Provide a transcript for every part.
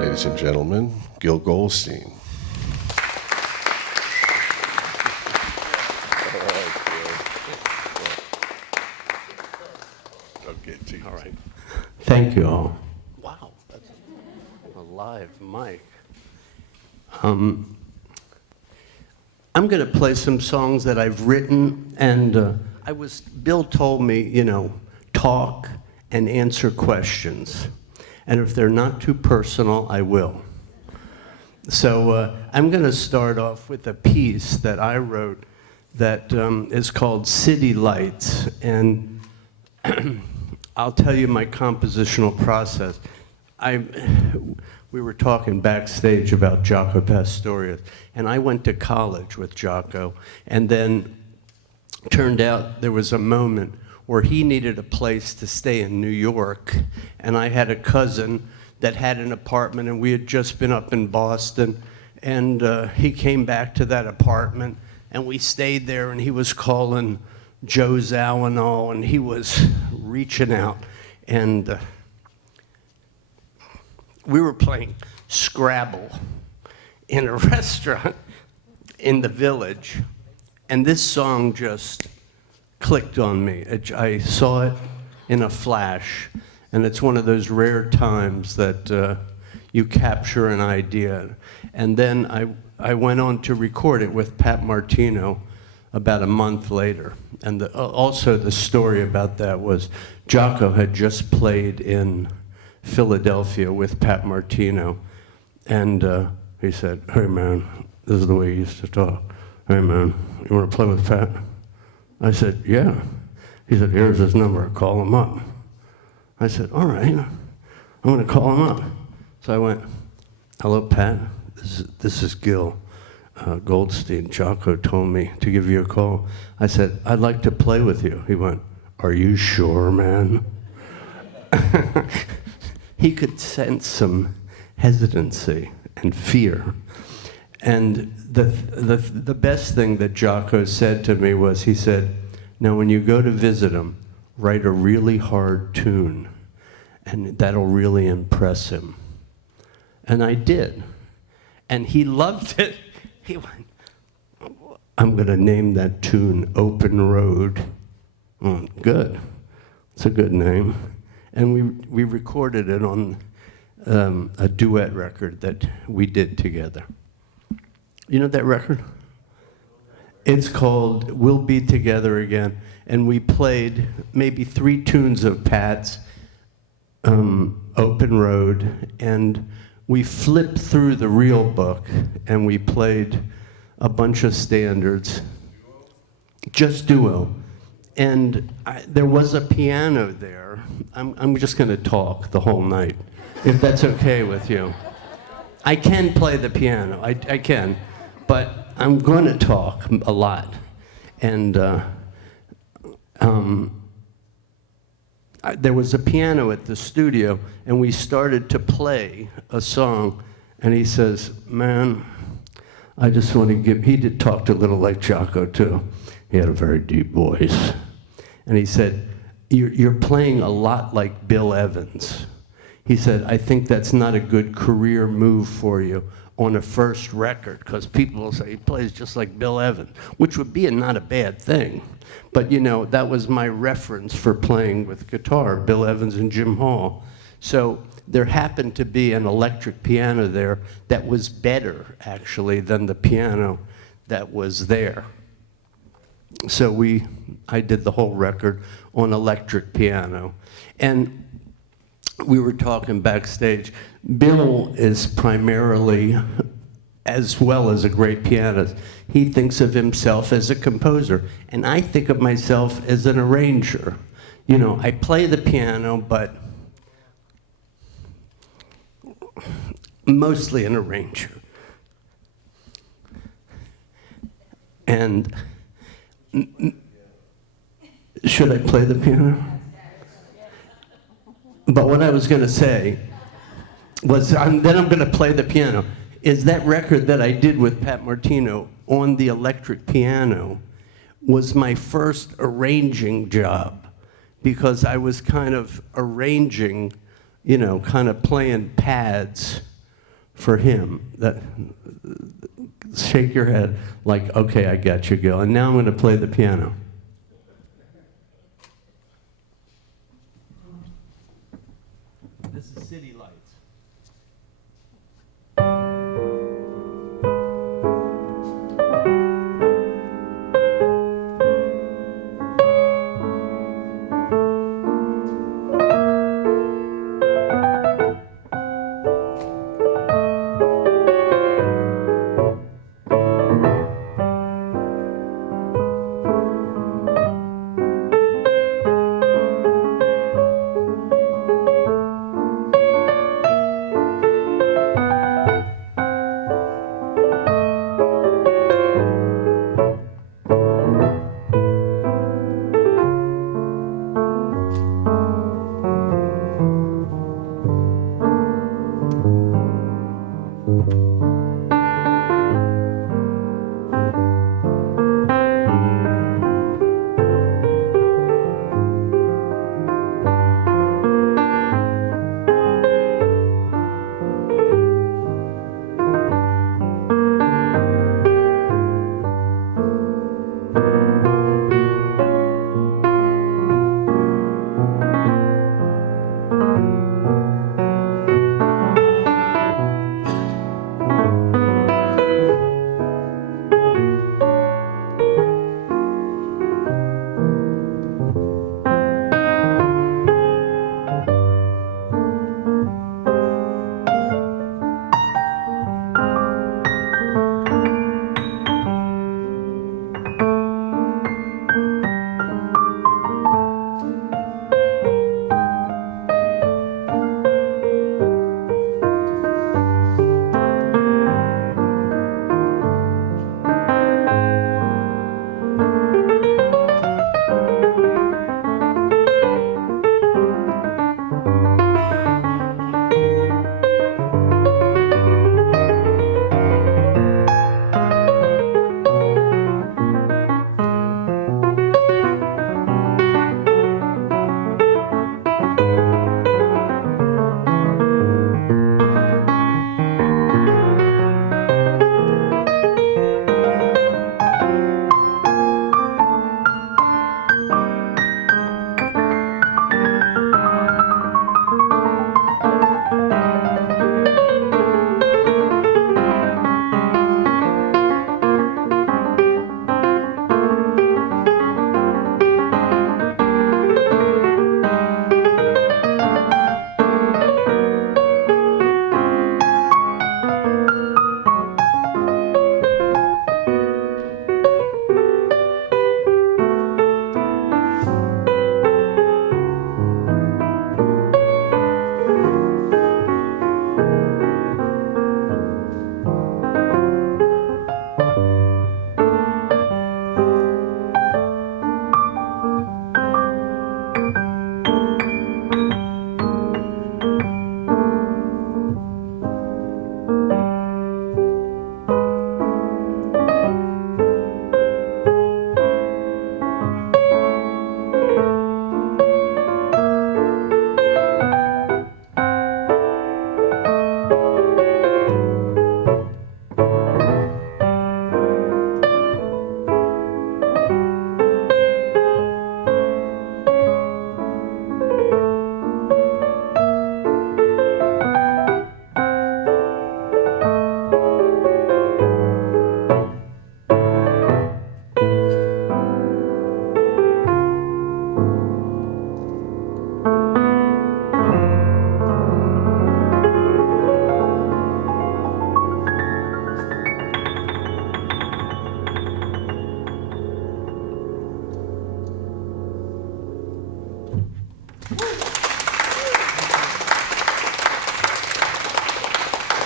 Ladies and gentlemen, Gill Goldstein. All right. Thank you all. Wow, that's a live mic. I'm going to play some songs that I've written, and Bill told me, you know, talk and answer questions. And if they're not too personal, I will. So I'm going to start off with a piece that I wrote that is called City Lights. And I'll tell you my compositional process. We were talking backstage about Jaco Pastorius, and I went to college with Jaco, and then turned out there was a moment where he needed a place to stay in New York, and I had a cousin that had an apartment, and we had just been up in Boston, and he came back to that apartment, and we stayed there, and he was calling Joe Zawinul, and he was reaching out, and we were playing Scrabble in a restaurant in the Village, and this song just clicked on me. I saw it in a flash, and it's one of those rare times that you capture an idea. And then I went on to record it with Pat Martino about a month later. And also the story about that was Jaco had just played in Philadelphia with Pat Martino, and he said, "Hey man," this is the way he used to talk, "Hey man, you want to play with Pat?" I said, "Yeah." He said, "Here's his number, call him up." I said, "All right, I'm going to call him up." So I went, "Hello, Pat, this is Gill Goldstein. Jaco told me to give you a call." I said, "I'd like to play with you." He went, "Are you sure, man?" He could sense some hesitancy and fear. And the best thing that Jaco said to me was, he said, "Now when you go to visit him, write a really hard tune, and that'll really impress him." And I did. And he loved it. He went, "I'm going to name that tune Open Road." Oh, good. It's a good name. And we recorded it on a duet record that we did together. You know that record? It's called We'll Be Together Again. And we played maybe 3 tunes of Pat's Open Road, and we flipped through the real book, and we played a bunch of standards, just duo. And there was a piano there. I'm just going to talk the whole night, if that's okay with you. I can play the piano, I can, but I'm going to talk a lot. And there was a piano at the studio, and we started to play a song, and he says, "Man, I just want to give," he did talk a little like Jaco too. He had a very deep voice. And he said, you're playing a lot like Bill Evans." He said, "I think that's not a good career move for you on a first record, because people will say he plays just like Bill Evans," which would be not a bad thing. But you know, that was my reference for playing with guitar, Bill Evans and Jim Hall. So there happened to be an electric piano there that was better, actually, than the piano that was there. So I did the whole record on electric piano. And we were talking backstage. Bill is primarily, as well as a great pianist, he thinks of himself as a composer. And I think of myself as an arranger. You know, I play the piano, but mostly an arranger. And should I play the piano? But what I was going to say was, then I'm going to play the piano, is that record that I did with Pat Martino on the electric piano was my first arranging job, because I was kind of arranging, you know, kind of playing pads for him. That shake your head like, okay, I got you, Gil. And now I'm going to play the piano. This is City Lights.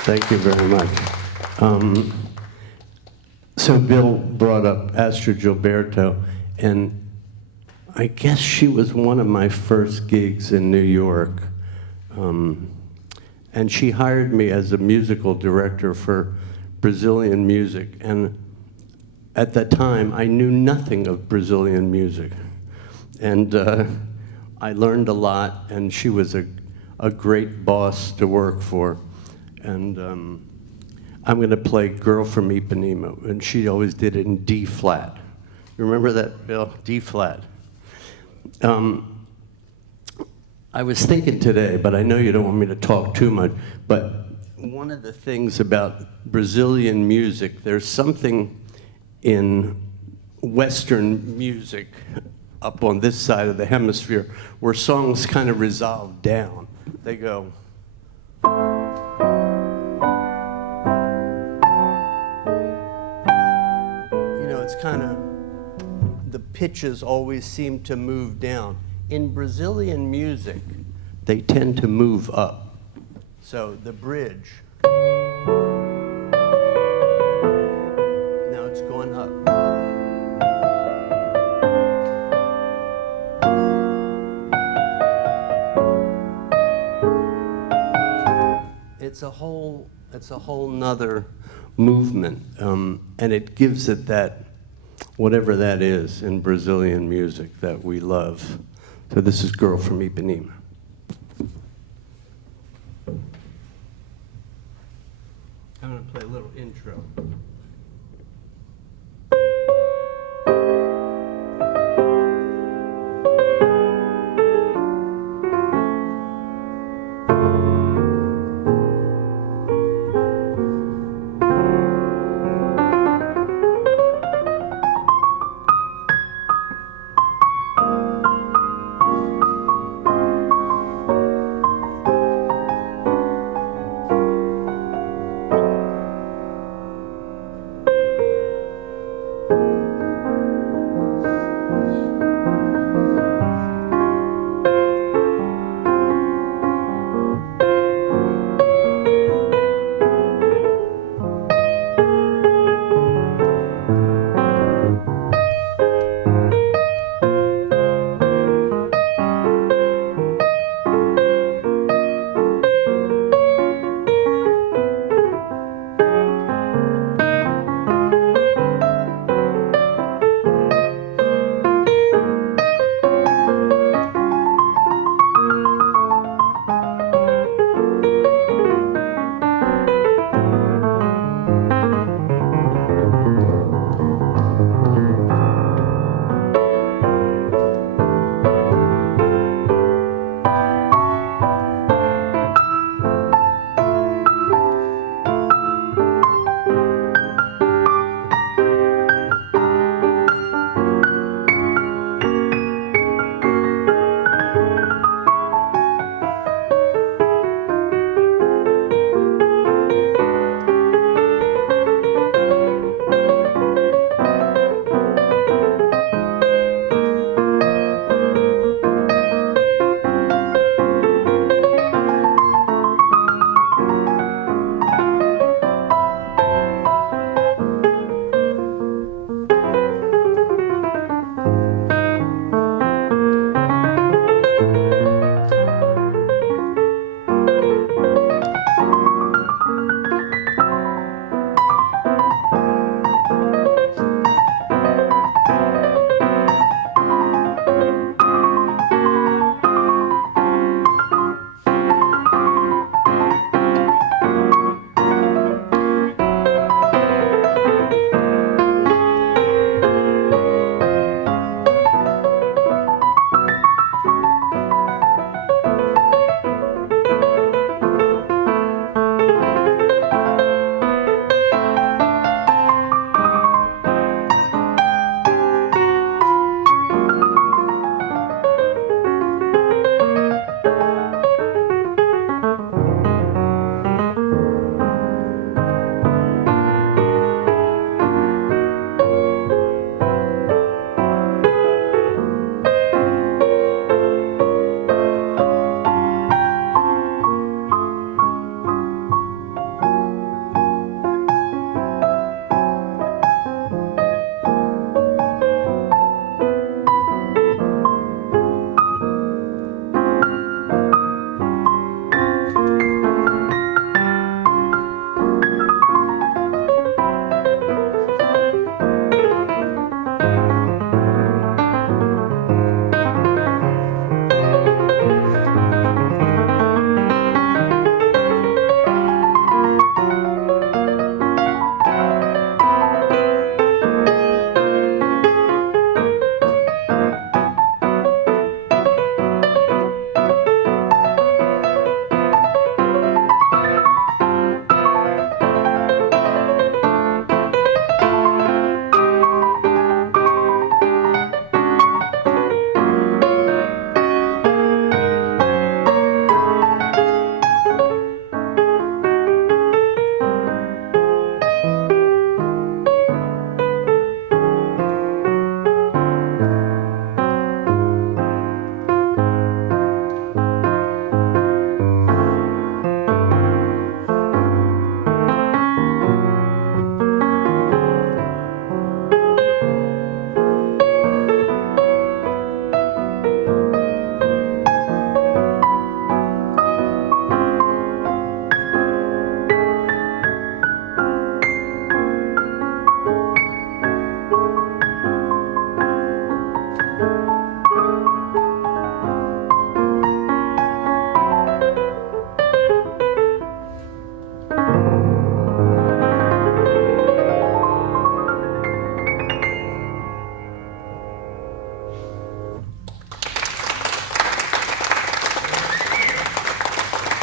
Thank you very much. So Bill brought up Astrid Gilberto, and I guess she was one of my first gigs in New York. And she hired me as a musical director for Brazilian music. And at that time, I knew nothing of Brazilian music. And I learned a lot, and she was a great boss to work for. and I'm going to play Girl from Ipanema, and she always did it in D flat. You remember that, Bill? D flat. I was thinking today, but I know you don't want me to talk too much, but one of the things about Brazilian music, there's something in Western music up on this side of the hemisphere where songs kind of resolve down. They go. You know, it's kind of, the pitches always seem to move down. In Brazilian music, they tend to move up. So the bridge, now it's going up. It's a whole nother movement, and it gives it that, whatever that is in Brazilian music that we love. So this is Girl from Ipanema. I'm going to play a little intro.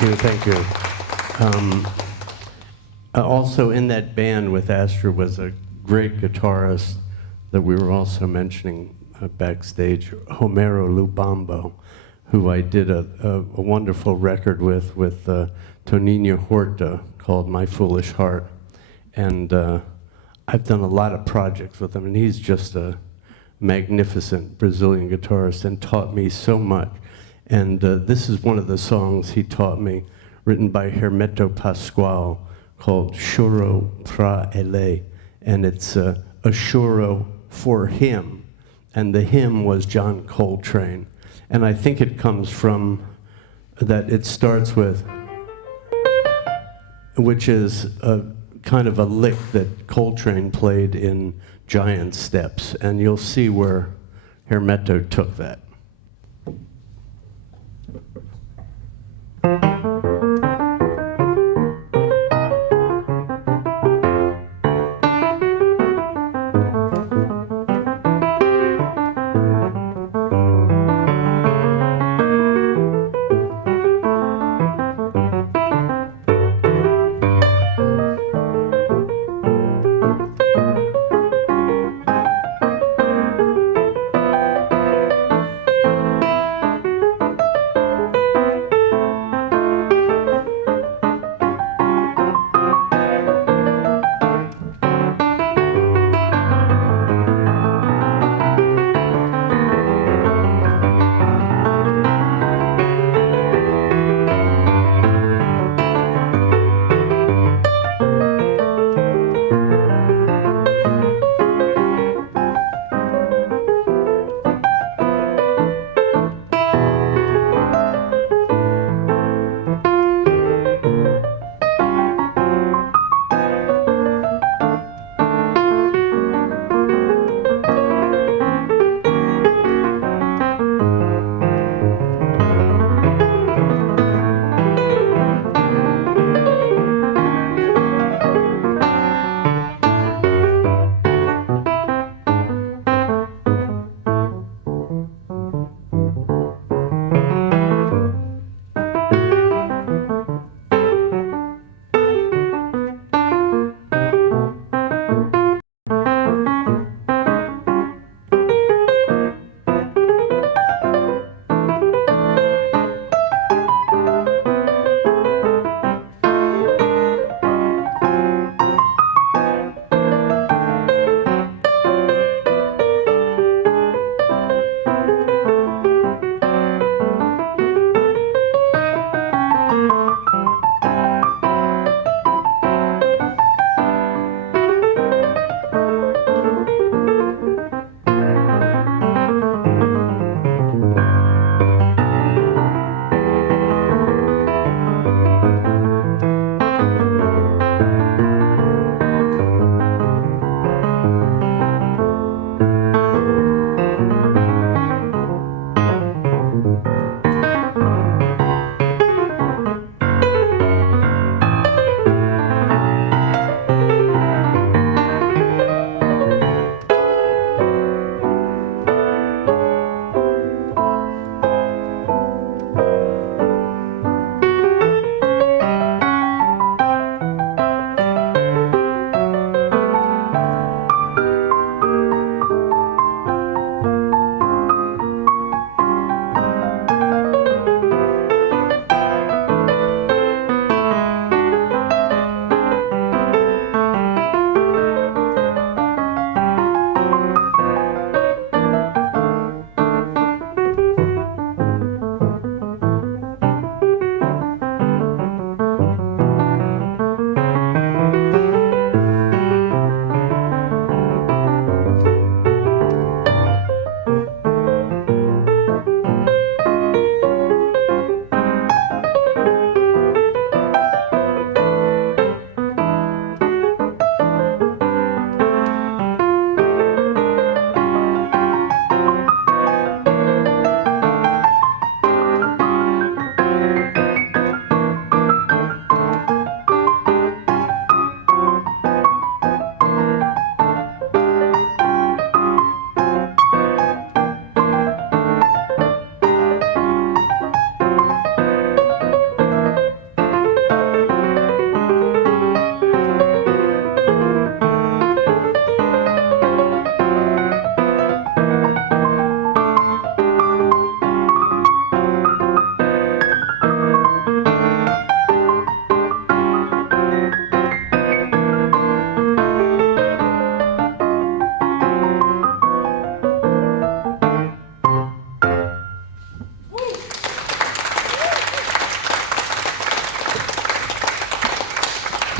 Thank you. Also in that band with Astor was a great guitarist that we were also mentioning backstage, Homero Lubambo, who I did a wonderful record with Toninho Horta called My Foolish Heart. And I've done a lot of projects with him, and he's just a magnificent Brazilian guitarist and taught me so much. And this is one of the songs he taught me, written by Hermeto Pascoal, called Choro pra ele. And it's a choro for him. And the hymn was John Coltrane. And I think it comes from that it starts with, which is a kind of a lick that Coltrane played in Giant Steps. And you'll see where Hermeto took that.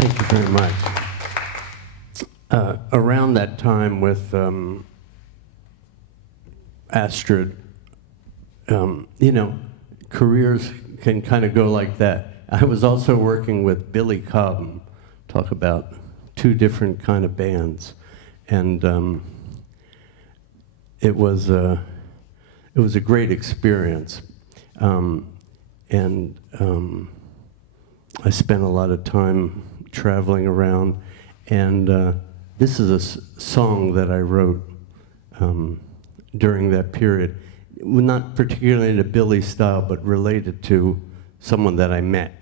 Thank you very much. Around that time with Astrid, you know, careers can kind of go like that. I was also working with Billy Cobham, talk about two different kind of bands, and it was a great experience, and I spent a lot of time traveling around, and this is a song that I wrote during that period, not particularly in a Billy style, but related to someone that I met.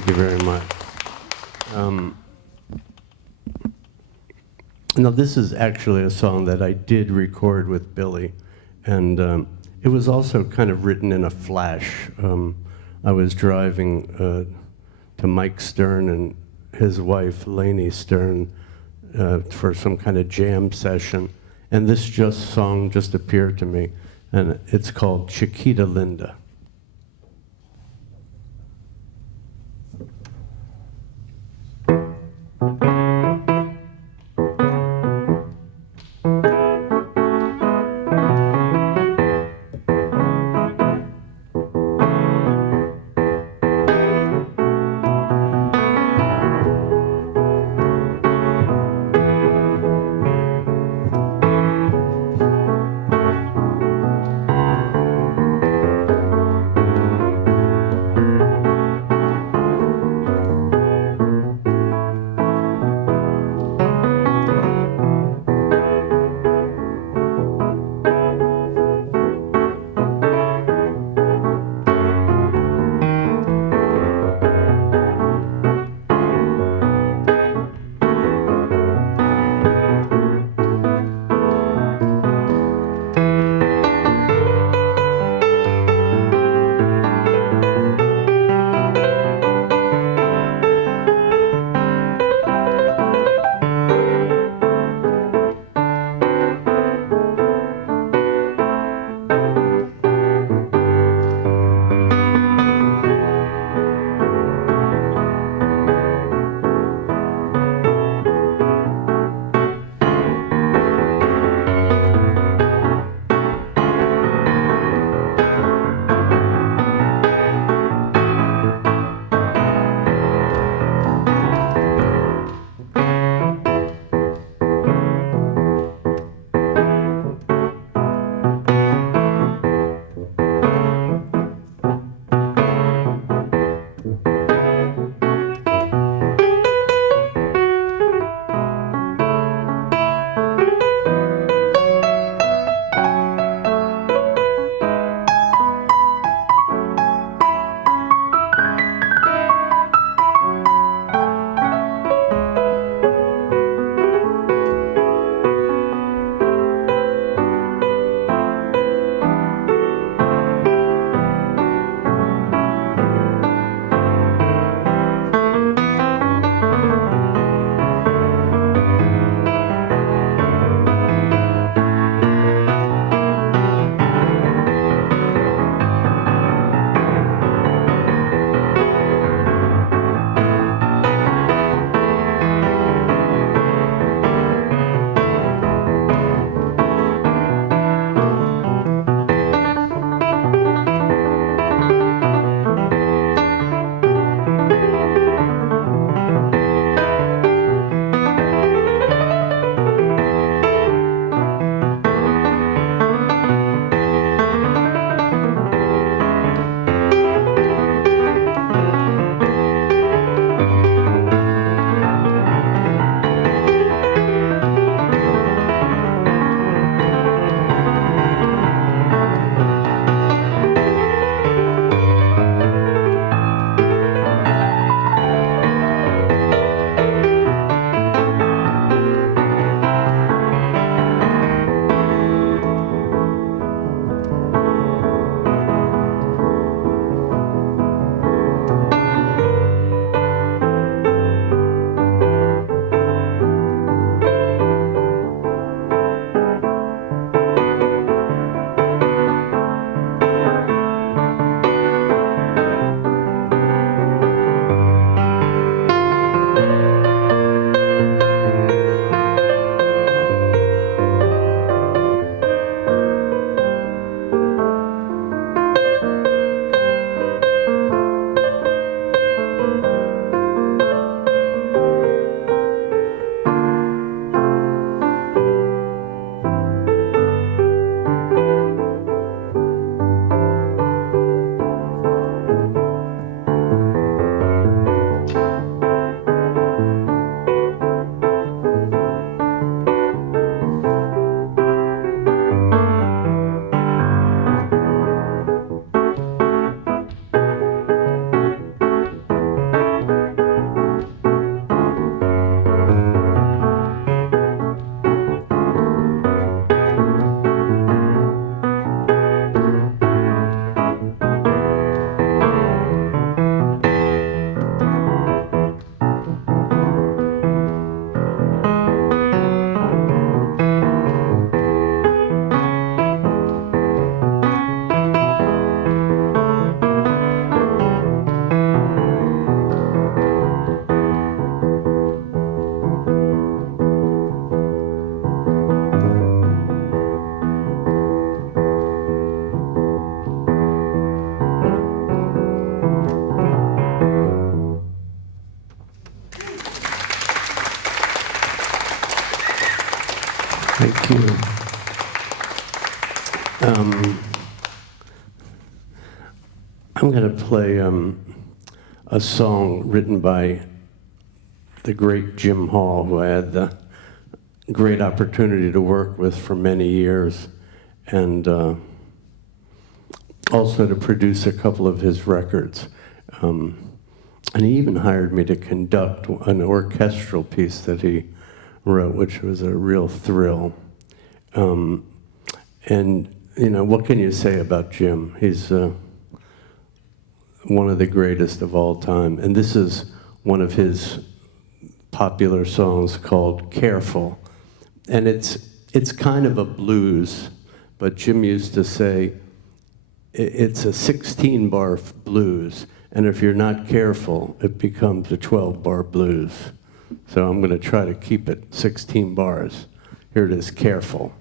Thank you very much. Now, this is actually a song that I did record with Billy, and it was also kind of written in a flash. I was driving to Mike Stern and his wife, Lainey Stern, for some kind of jam session, and this song just appeared to me, and it's called Chiquita Linda. Thank you. I'm going to play a song written by the great Jim Hall, who I had the great opportunity to work with for many years, and also to produce a couple of his records. And he even hired me to conduct an orchestral piece that he wrote, which was a real thrill. And, you know, what can you say about Jim? He's one of the greatest of all time. And this is one of his popular songs called Careful. And it's kind of a blues, but Jim used to say it's a 16-bar blues, and if you're not careful, it becomes a 12-bar blues. So I'm going to try to keep it 16 bars. Here it is, Careful.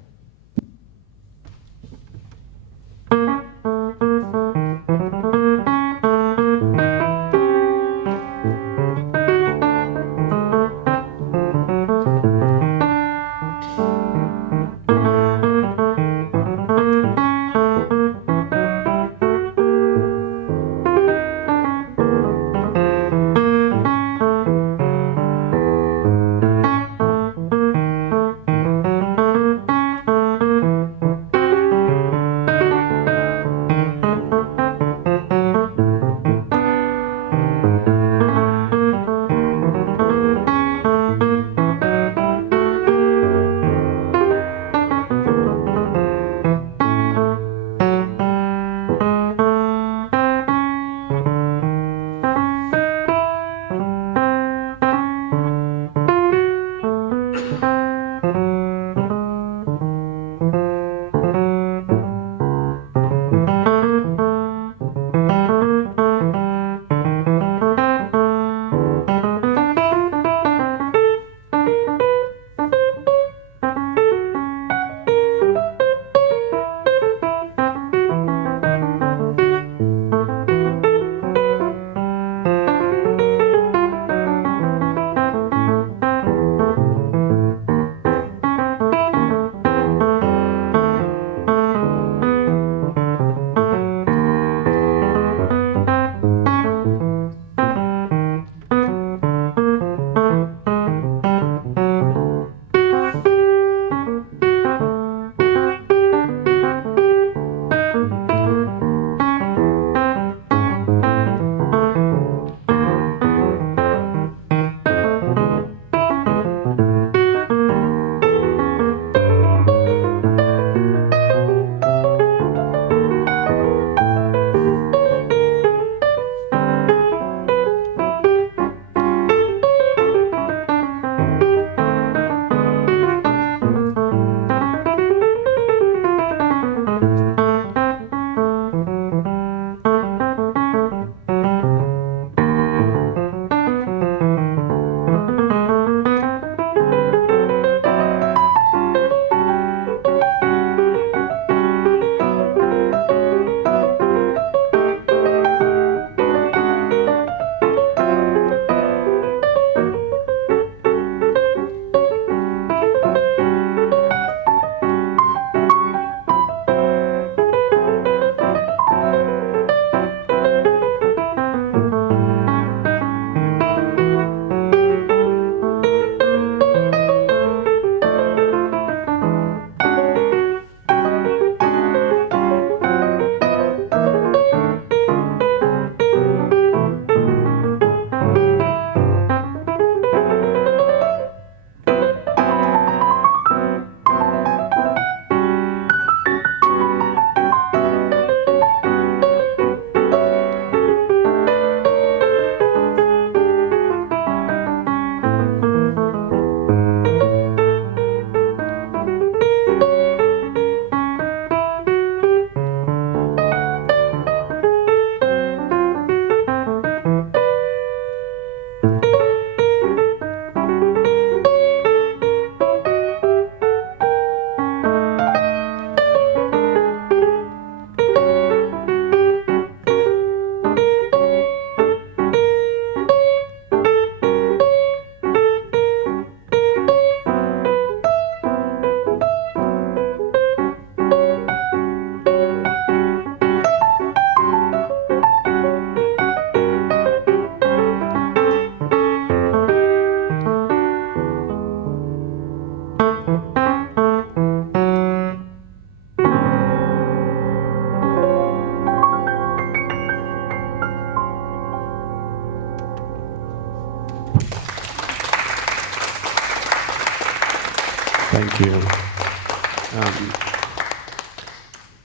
Thank you.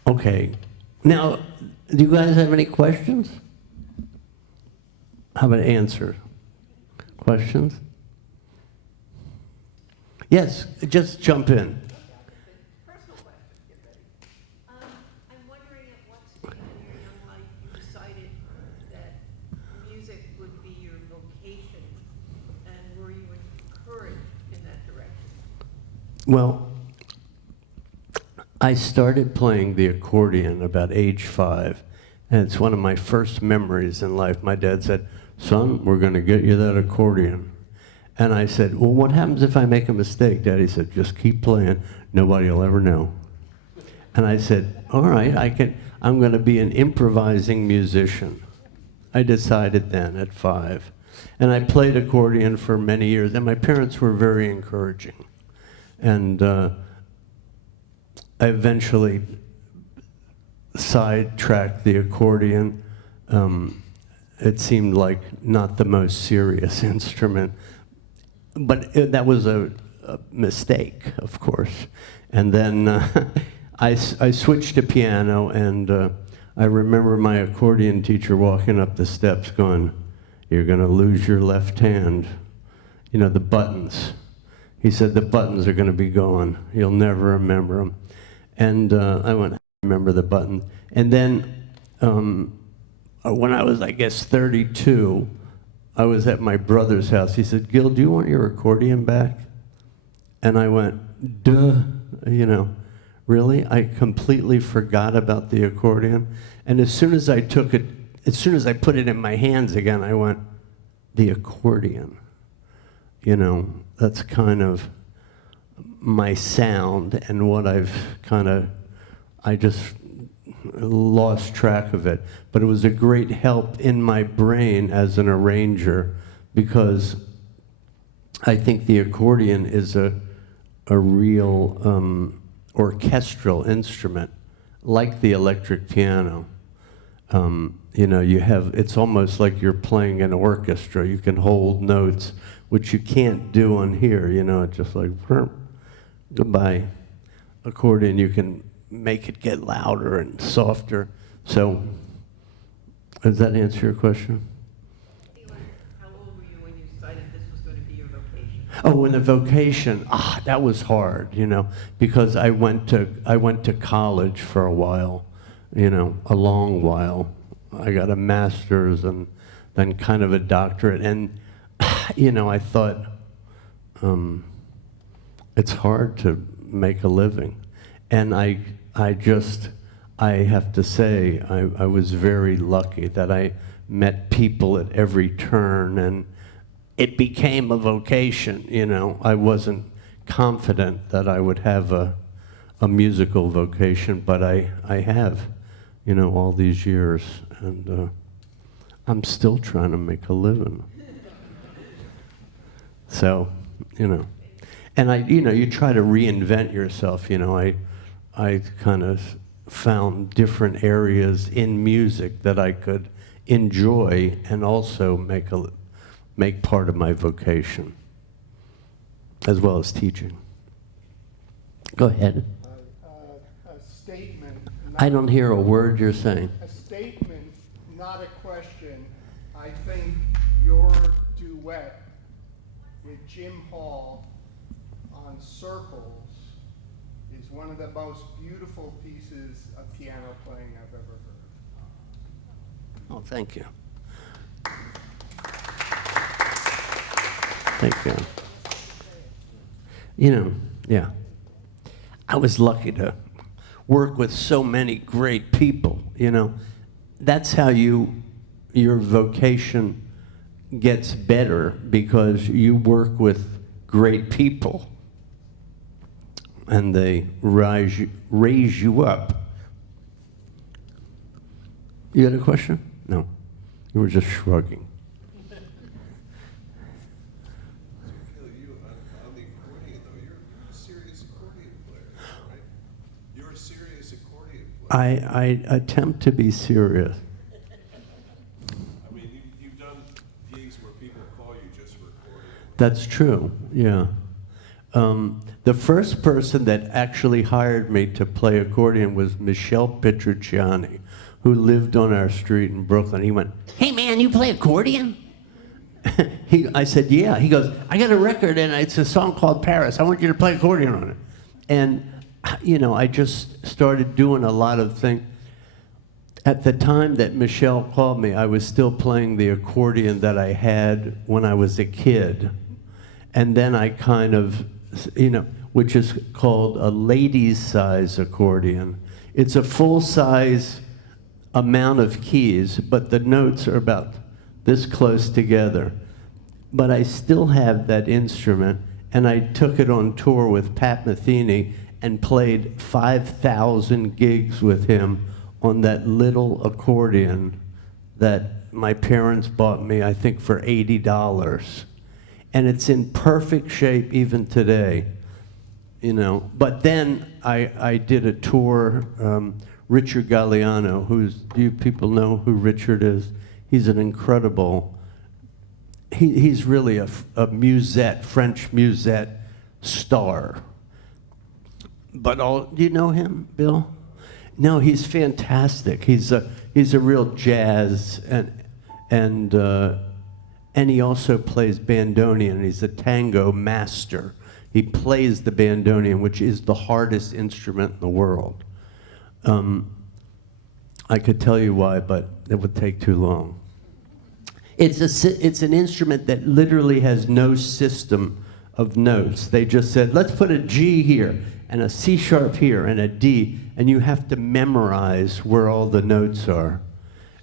Okay. Now, do you guys have any questions? How about answers? Questions? Yes, just jump in. Personal question, get ready. I'm wondering at what stage in your young life you decided that music would be your vocation, and were you encouraged in that direction? Well, I started playing the accordion about age 5, and it's one of my first memories in life. My dad said, "Son, we're going to get you that accordion." And I said, "Well, what happens if I make a mistake?" Daddy said, "Just keep playing. Nobody will ever know." And I said, "All right, I'm going to be an improvising musician." I decided then at 5. And I played accordion for many years, and my parents were very encouraging. And I eventually sidetracked the accordion. It seemed like not the most serious instrument, but that was a mistake, of course. And then I switched to piano, and I remember my accordion teacher walking up the steps going, "You're going to lose your left hand. You know, the buttons." He said, "The buttons are going to be gone. You'll never remember them." And I went, "I remember the button." And then when I was, I guess, 32, I was at my brother's house. He said, "Gil, do you want your accordion back?" And I went, "Duh, you know, really?" I completely forgot about the accordion. And as soon as I put it in my hands again, I went, "The accordion. You know, that's kind of my sound," and what I just lost track of it. But it was a great help in my brain as an arranger, because I think the accordion is a real orchestral instrument, like the electric piano. You know, it's almost like you're playing an orchestra. You can hold notes, which you can't do on here. You know, it's just like, goodbye. Accordion, you can make it get louder and softer. So, does that answer your question? How old were you when you decided this was going to be your vocation? Oh, and the vocation, that was hard, you know, because I went to college for a while, you know, a long while. I got a master's and then kind of a doctorate, and you know, I thought it's hard to make a living, and I have to say I was very lucky that I met people at every turn, and it became a vocation. You know, I wasn't confident that I would have a musical vocation, but I have, you know, all these years, and I'm still trying to make a living. So, you know, and you try to reinvent yourself. You know, I kind of found different areas in music that I could enjoy and also make part of my vocation, as well as teaching. Go ahead. A statement. I don't hear a word you're saying. A statement, not a question. I think your duet with Jim Hall on Circles is one of the most beautiful pieces of piano playing I've ever heard. Oh, thank you. Thank you. You know, yeah. I was lucky to work with so many great people, you know. That's how your vocation gets better, because you work with great people and they raise you up. You got a question? No. You were just shrugging. On the accordion, though, you're a serious accordion player, right? You're a serious accordion player. I attempt to be serious. I mean, you've done gigs where people call you just for accordion. That's true, yeah. The first person that actually hired me to play accordion was Michel Petrucciani, who lived on our street in Brooklyn. He went, "Hey man, you play accordion?" I said, "Yeah." He goes, "I got a record and it's a song called Paris. I want you to play accordion on it." And, you know, I just started doing a lot of things. At the time that Michelle called me, I was still playing the accordion that I had when I was a kid. And then I kind of, you know, which is called a lady's size accordion. It's a full size amount of keys, but the notes are about this close together. But I still have that instrument, and I took it on tour with Pat Metheny and played 5,000 gigs with him on that little accordion that my parents bought me, I think, for $80. And it's in perfect shape even today, you know. But then I did a tour, Richard Galliano, do you people know who Richard is? He's an incredible, he's really a musette, French musette star. But do you know him, Bill? No, he's fantastic. He's a real jazz, and he also plays bandoneon. He's a tango master. He plays the bandoneon, which is the hardest instrument in the world. I could tell you why, but it would take too long. It's an instrument that literally has no system of notes. They just said, let's put a G here, and a C sharp here, and a D, and you have to memorize where all the notes are.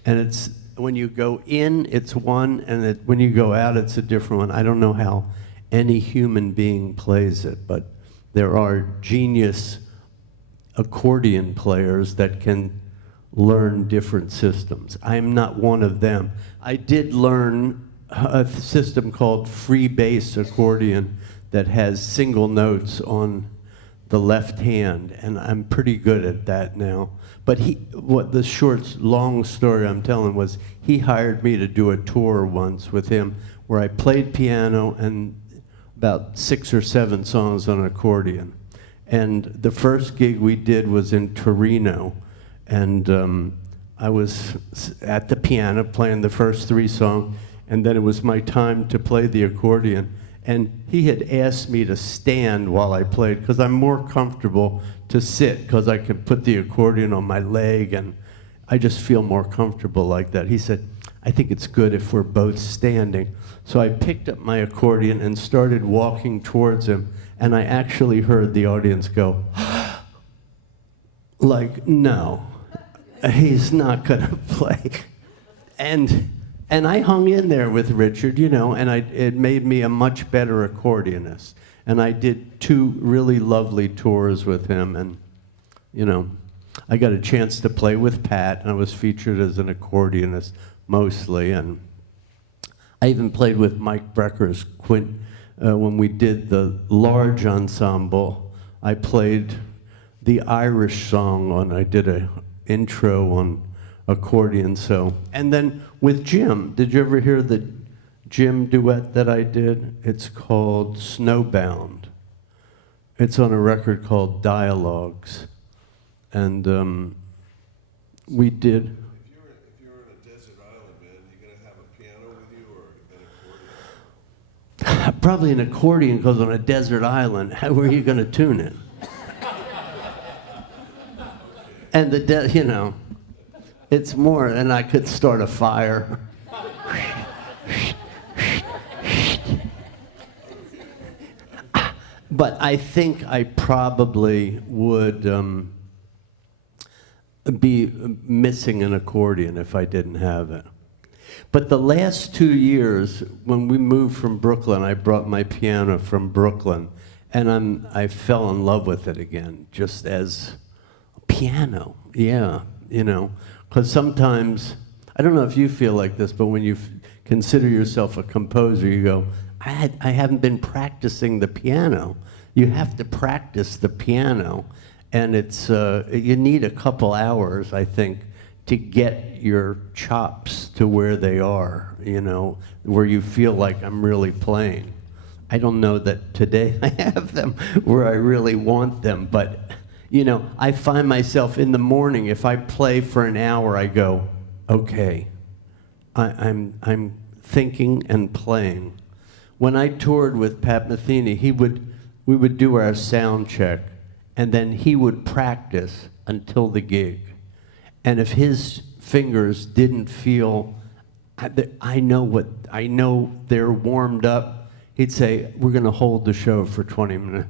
And it's, when you go in, it's one, and when you go out, it's a different one. I don't know how any human being plays it, but there are genius accordion players that can learn different systems. I'm not one of them. I did learn a system called free bass accordion that has single notes on the left hand, and I'm pretty good at that now. But what the long story I'm telling was, he hired me to do a tour once with him where I played piano and about 6 or 7 songs on accordion. And the first gig we did was in Torino, and I was at the piano playing the first 3 songs, and then it was my time to play the accordion. And he had asked me to stand while I played, because I'm more comfortable to sit, because I can put the accordion on my leg, and I just feel more comfortable like that. He said, I think it's good if we're both standing. So I picked up my accordion and started walking towards him, and I actually heard the audience go, like, no, he's not gonna play. And I hung in there with Richard, you know, and it made me a much better accordionist. And I did 2 really lovely tours with him, and, you know, I got a chance to play with Pat, and I was featured as an accordionist mostly, and I even played with Mike Brecker's quint when we did the large ensemble. I played the Irish song I did an intro on accordion, so. And then with Jim, did you ever hear the Jim duet that I did? It's called Snowbound. It's on a record called Dialogues. And we did. If you're in a desert island, man, you gonna have a piano with you or an accordion? Probably an accordion, because on a desert island, how are you gonna tune it? And you know, it's more, and I could start a fire. But I think I probably would be missing an accordion if I didn't have it. But the last 2 years, when we moved from Brooklyn, I brought my piano from Brooklyn, and I fell in love with it again, just as a piano, yeah, you know. Because sometimes, I don't know if you feel like this, but when you consider yourself a composer, you go, I haven't been practicing the piano. You have to practice the piano, and it's you need a couple hours, I think, to get your chops to where they are, you know, where you feel like I'm really playing. I don't know that today I have them where I really want them, but you know, I find myself in the morning, if I play for an hour, I go, okay, I'm thinking and playing. When I toured with Pat Metheny, we would do our sound check, and then he would practice until the gig. And if his fingers didn't feel, I know they're warmed up, he'd say, we're gonna hold the show for 20 minutes.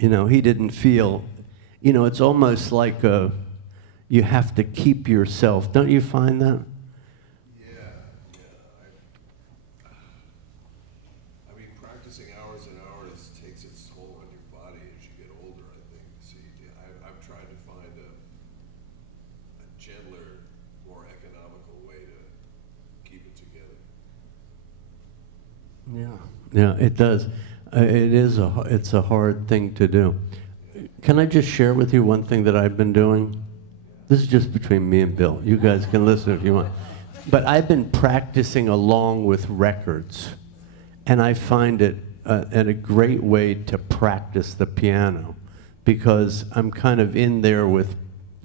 You know, he didn't feel, you know, it's almost like you have to keep yourself. Don't you find that? I mean, practicing hours and hours takes its toll on your body as you get older, I think. See, I've tried to find a gentler, more economical way to keep it together. Yeah, it does. It's a hard thing to do. Can I just share with you one thing that I've been doing? This is just between me and Bill. You guys can listen if you want. But I've been practicing along with records, and I find it a great way to practice the piano, because I'm kind of in there with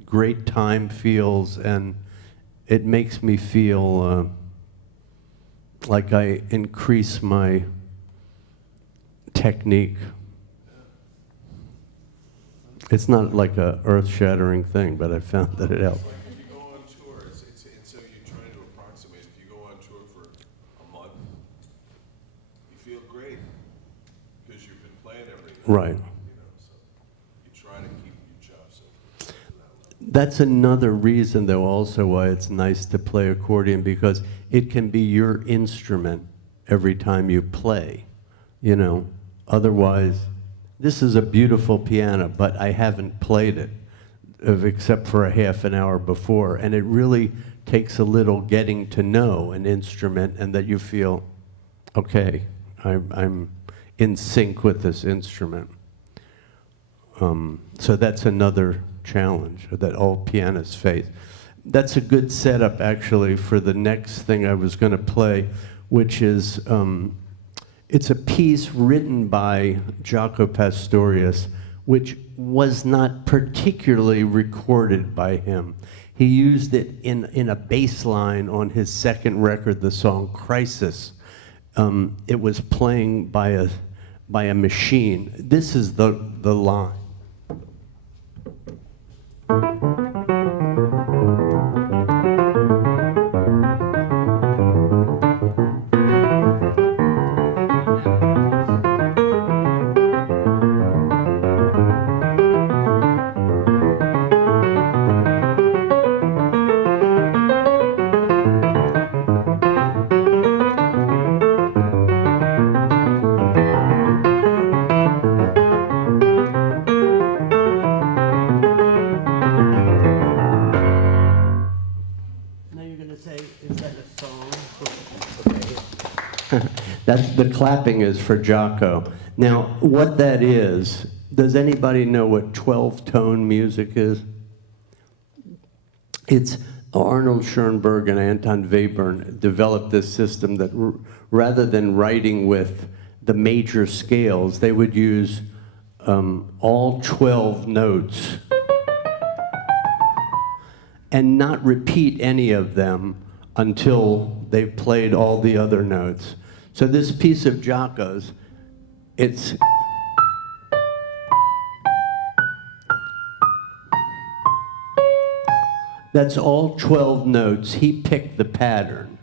great time feels, and it makes me feel like I increase my technique. It's not like a earth-shattering thing, but I found that it helps. Like if you go on tour, it's so you're trying to approximate. If you go on tour for a month, you feel great because you've been playing every night. Right. You know, so you try to keep your chops open to that level. That's another reason, though, also why it's nice to play accordion, because it can be your instrument every time you play, you know. Otherwise, this is a beautiful piano, but I haven't played it except for a half an hour before, and it really takes a little getting to know an instrument, and that you feel, okay, I'm in sync with this instrument. So that's another challenge that all pianists face. That's a good setup, actually, for the next thing I was going to play, which is, it's a piece written by Jaco Pastorius, which was not particularly recorded by him. He used it in a bass line on his second record, the song Crisis. It was playing by a machine. This is the line. The clapping is for Jaco. Now, what that is, does anybody know what 12-tone music is? It's Arnold Schoenberg and Anton Webern developed this system that rather than writing with the major scales, they would use all 12 notes and not repeat any of them until they've played all the other notes. So this piece of Jaco's, it's that's all 12 notes. He picked the pattern.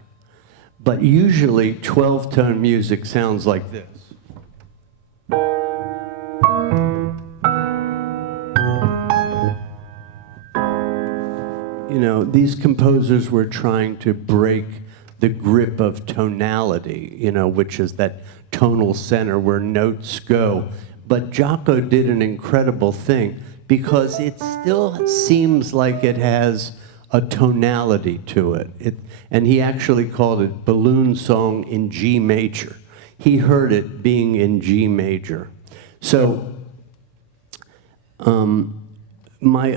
But usually 12-tone music sounds like this. You know, these composers were trying to break the grip of tonality, you know, which is that tonal center where notes go. But Jaco did an incredible thing because it still seems like it has a tonality to it. And he actually called it Balloon Song in G major. He heard it being in G major. So my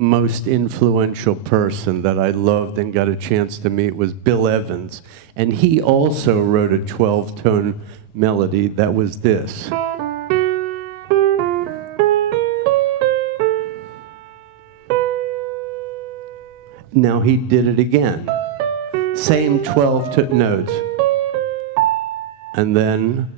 most influential person that I loved and got a chance to meet was Bill Evans. And he also wrote a 12-tone melody that was this. Now he did it again. Same 12 notes. And then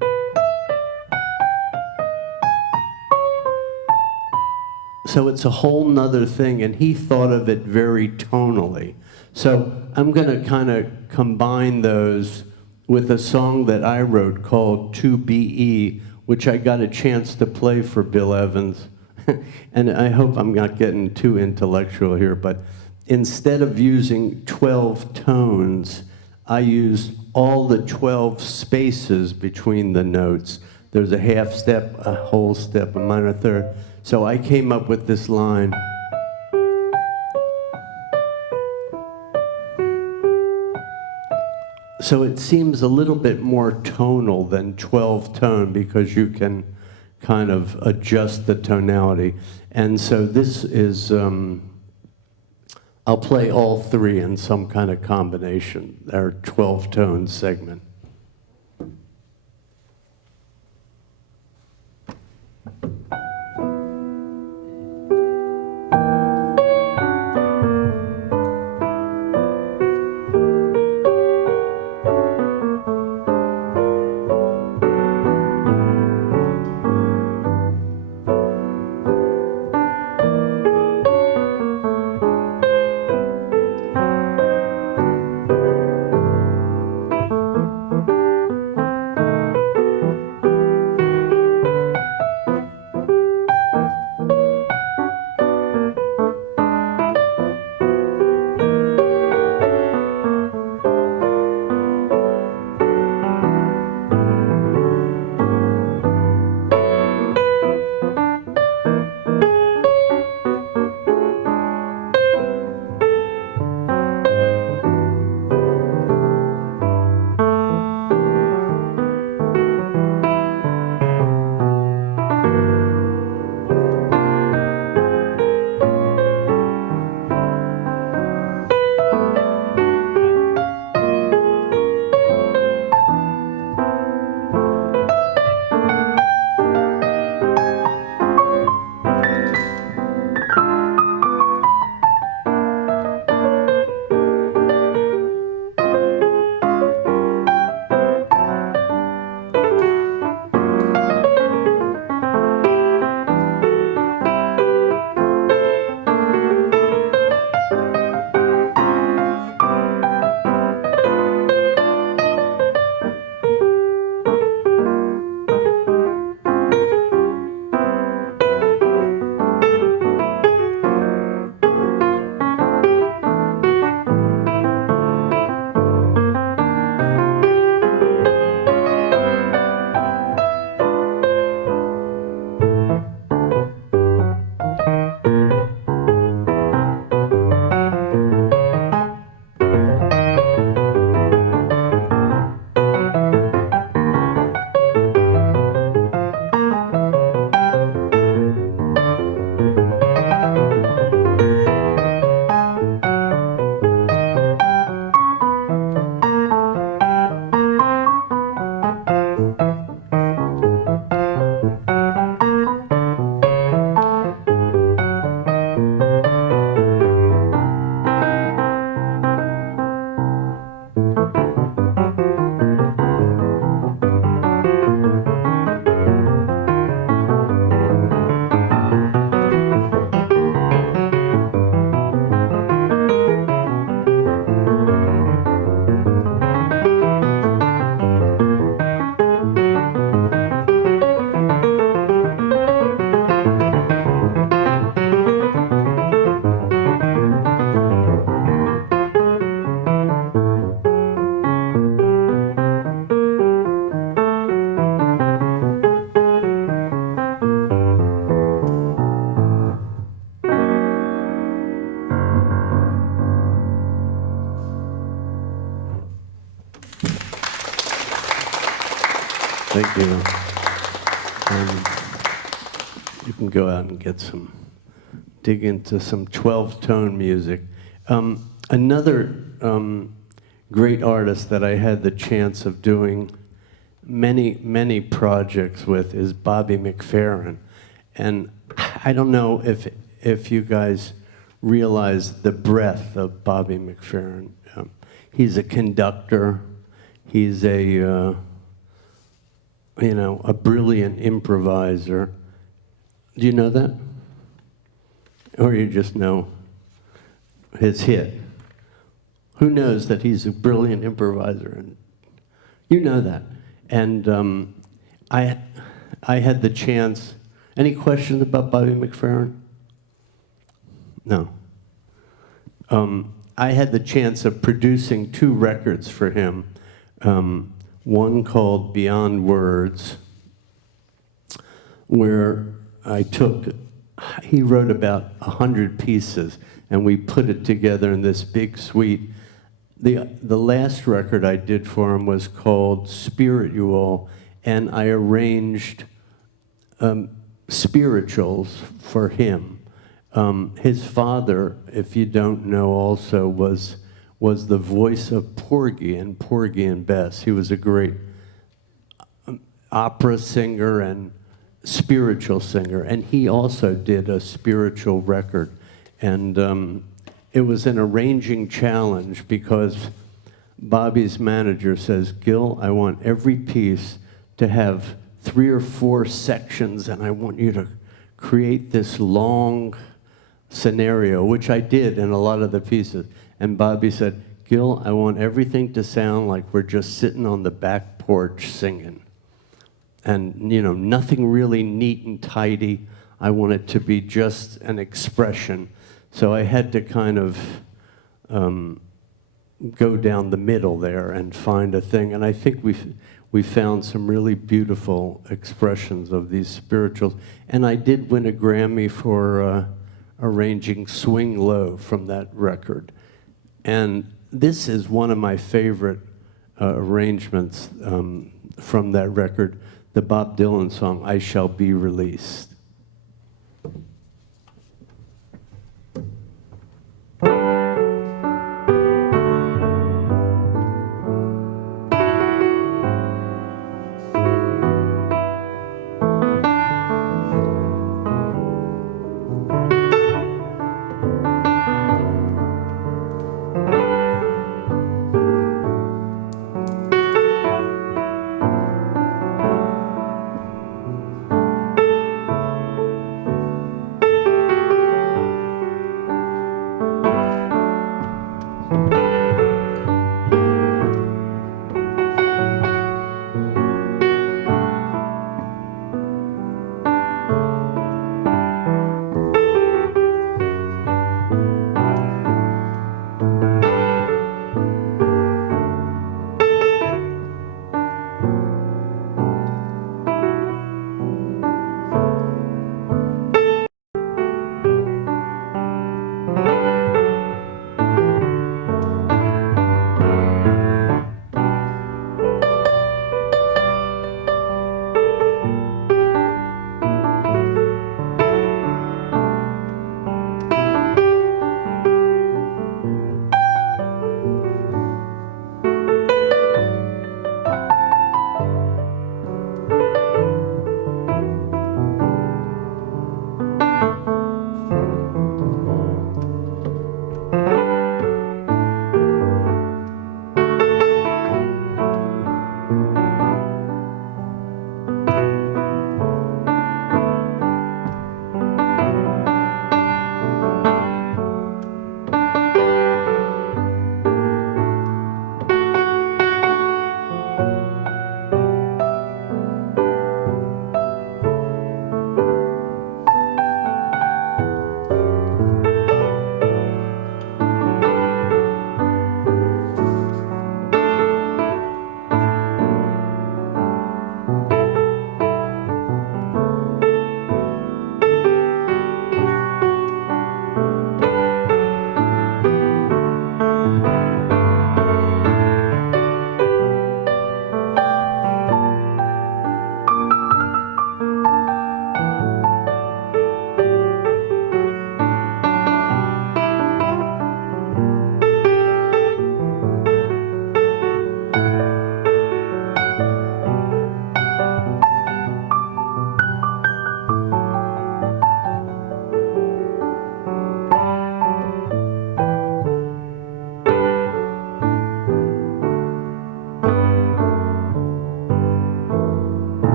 so it's a whole nother thing, and he thought of it very tonally. So I'm going to kind of combine those with a song that I wrote called 2BE, which I got a chance to play for Bill Evans. And I hope I'm not getting too intellectual here, but instead of using 12 tones, I used all the 12 spaces between the notes. There's a half step, a whole step, a minor third. So I came up with this line. So it seems a little bit more tonal than 12 tone because you can kind of adjust the tonality. And so this is, I'll play all three in some kind of combination, our 12 tone segment. Thank you. You can go out and get some dig into some 12-tone music. Another great artist that I had the chance of doing many projects with is Bobby McFerrin. And I don't know if you guys realize the breadth of Bobby McFerrin. He's a conductor. He's a a brilliant improviser. Do you know that? Or you just know his hit? Who knows that he's a brilliant improviser? And you know that. And I had the chance. Any questions about Bobby McFerrin? No. I had the chance of producing 2 records for him. One called Beyond Words, where he wrote about 100 pieces, and we put it together in this big suite. The last record I did for him was called Spirit You All, and I arranged spirituals for him. His father, if you don't know also, was the voice of Porgy and Bess. He was a great opera singer and spiritual singer, and he also did a spiritual record. And it was an arranging challenge because Bobby's manager says, Gill, I want every piece to have 3 or 4 sections, and I want you to create this long scenario, which I did in a lot of the pieces. And Bobby said, Gill, I want everything to sound like we're just sitting on the back porch singing. And, nothing really neat and tidy. I want it to be just an expression. So I had to kind of go down the middle there and find a thing. And I think we found some really beautiful expressions of these spirituals. And I did win a Grammy for arranging Swing Low from that record. And this is one of my favorite arrangements from that record, the Bob Dylan song, I Shall Be Released.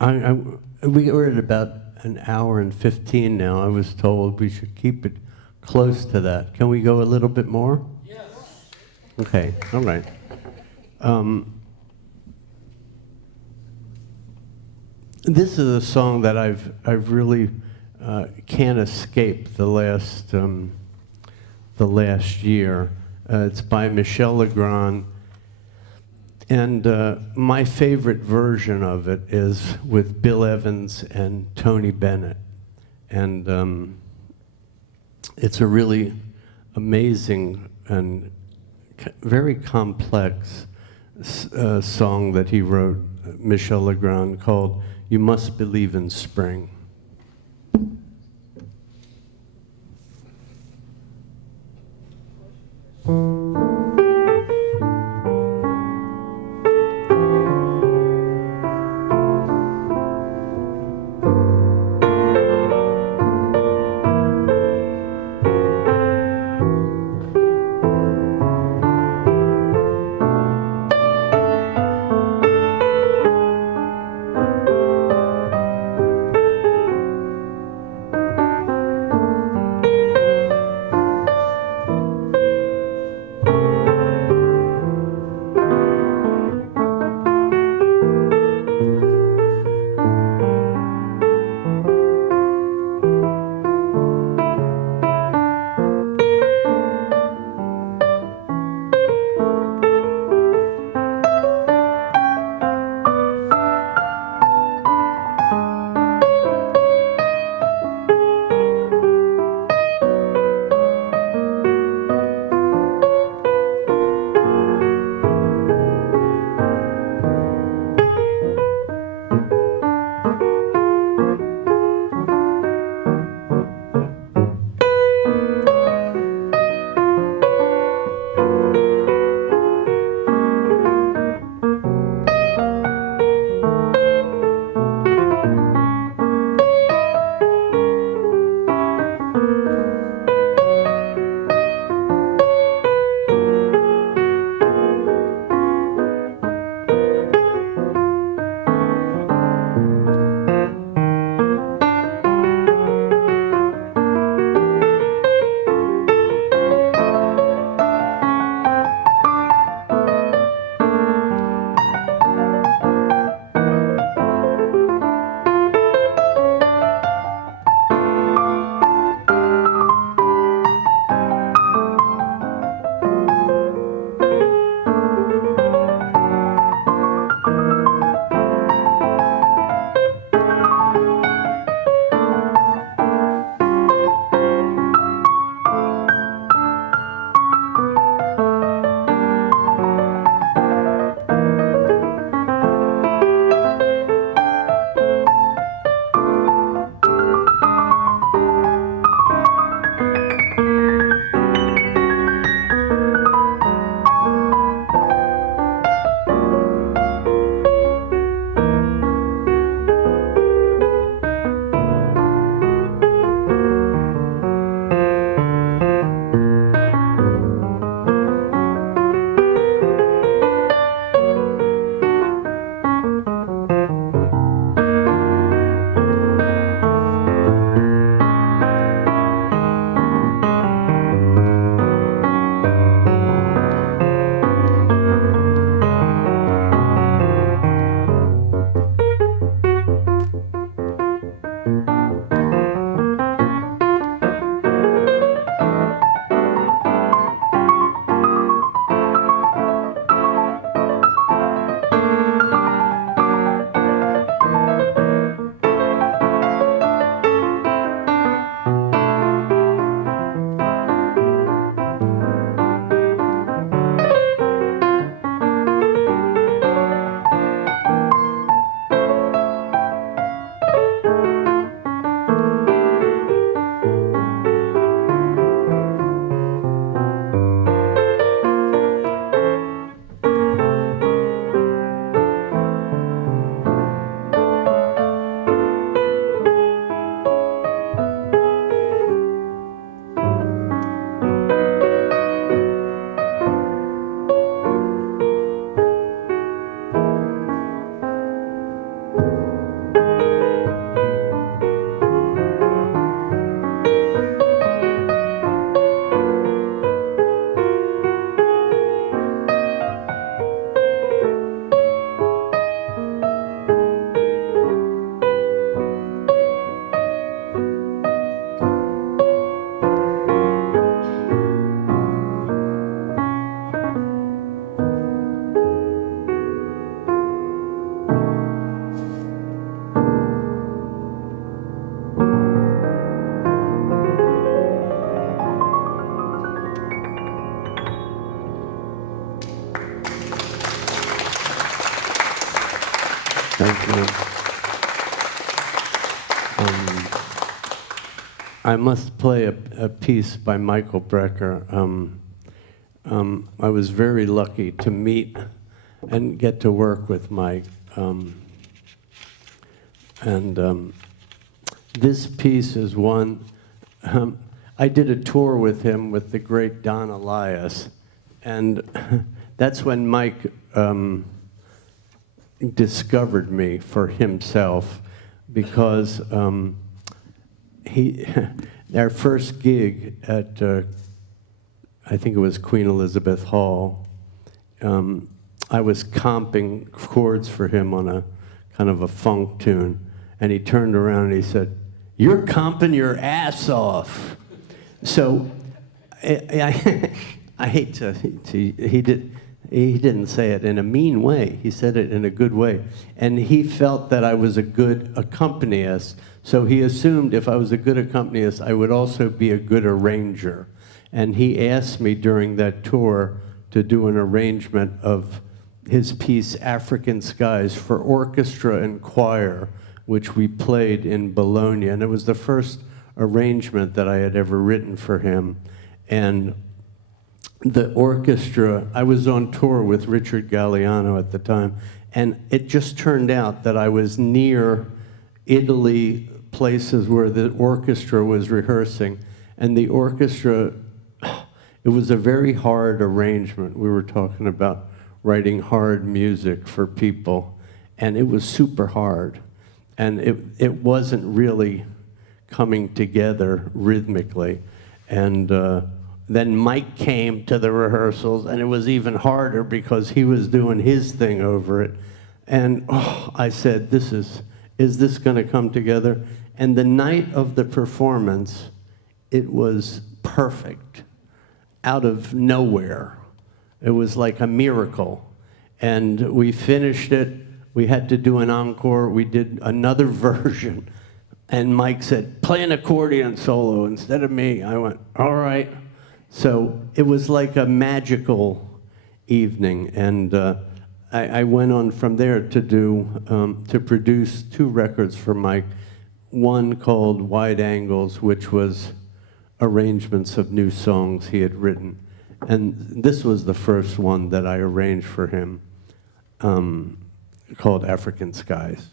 We are at about an hour and 15 now. I was told we should keep it close to that. Can we go a little bit more? Yes. Okay, all right. This is a song that I've really can't escape the last year. It's by Michel Legrand, and my favorite version of it is with Bill Evans and Tony Bennett, and it's a really amazing and very complex song that he wrote, Michel Legrand, called "You Must Believe in Spring." I must play a piece by Michael Brecker. I was very lucky to meet and get to work with Mike. This piece is one, I did a tour with him with the great Don Elias, and that's when Mike discovered me for himself, because our first gig at, I think it was Queen Elizabeth Hall, I was comping chords for him on a kind of a funk tune, and he turned around and he said, "You're comping your ass off." So I hate to, he didn't say it in a mean way. He said it in a good way. And he felt that I was a good accompanist. So he assumed if I was a good accompanist, I would also be a good arranger. And he asked me during that tour to do an arrangement of his piece, African Skies, for orchestra and choir, which we played in Bologna. And it was the first arrangement that I had ever written for him. And the orchestra, I was on tour with Richard Galliano at the time, and it just turned out that I was near Italy, places where the orchestra was rehearsing, and the orchestra, it was a very hard arrangement. We were talking about writing hard music for people, and it was super hard, and it wasn't really coming together rhythmically. And then Mike came to the rehearsals, and it was even harder because he was doing his thing over it. And I said, is this gonna come together? And the night of the performance, it was perfect, out of nowhere. It was like a miracle. And we finished it, we had to do an encore, we did another version. And Mike said, "Play an accordion solo instead of me." I went, "All right." So it was like a magical evening, and I went on from there to produce 2 records for Mike. One called Wide Angles, which was arrangements of new songs he had written, and this was the first one that I arranged for him, called African Skies.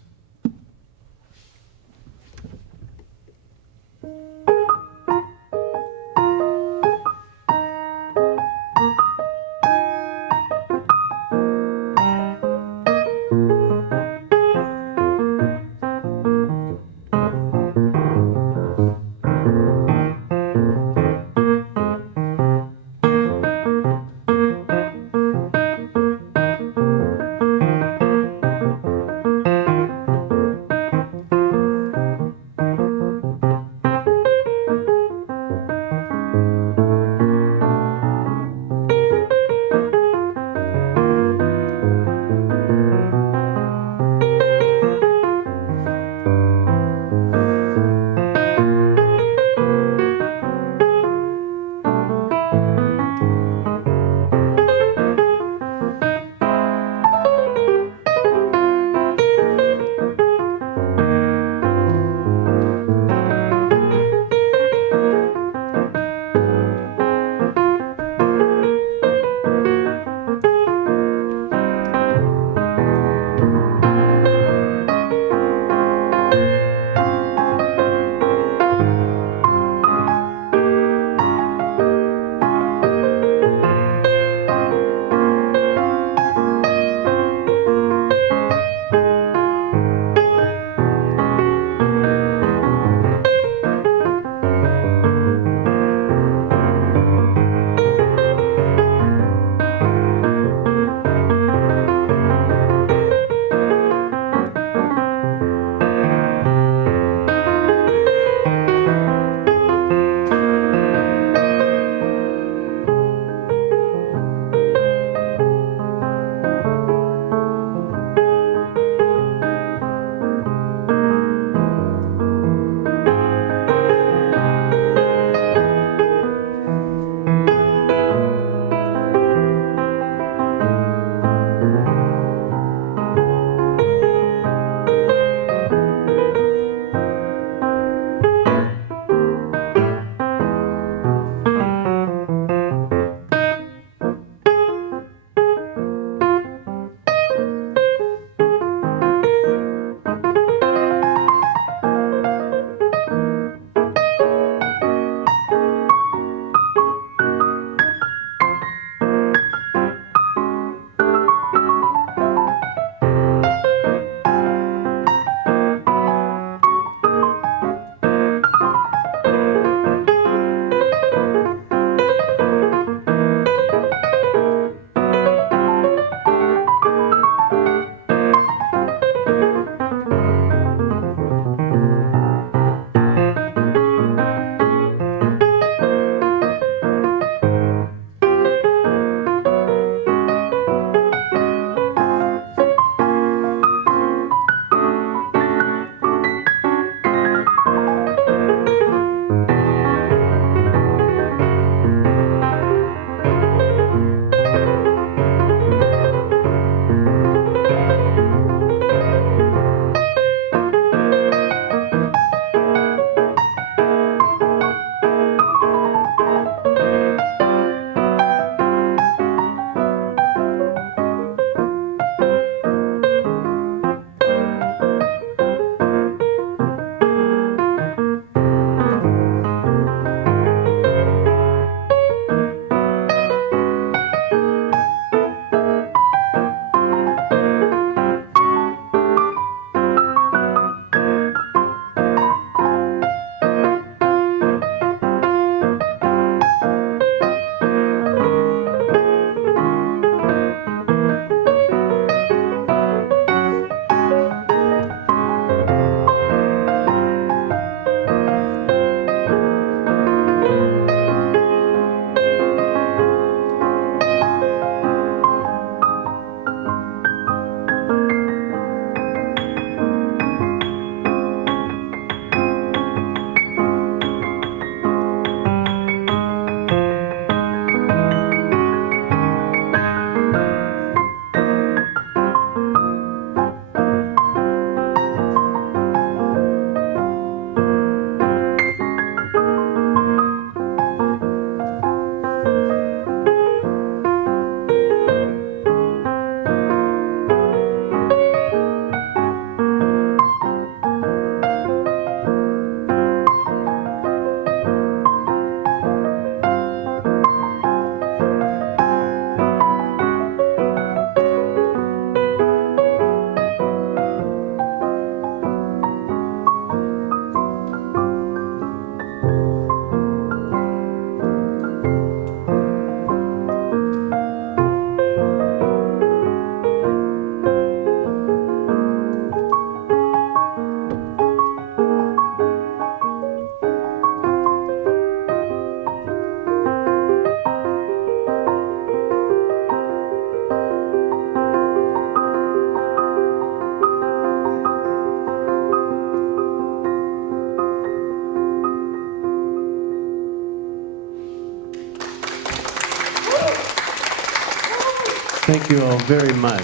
Thank you all very much.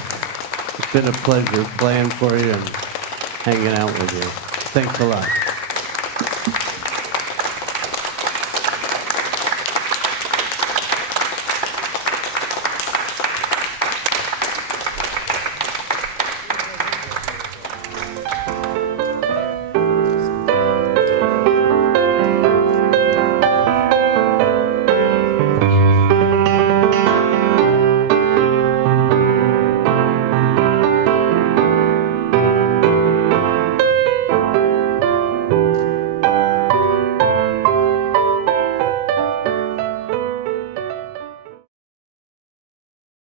It's been a pleasure playing for you and hanging out with you. Thanks a lot.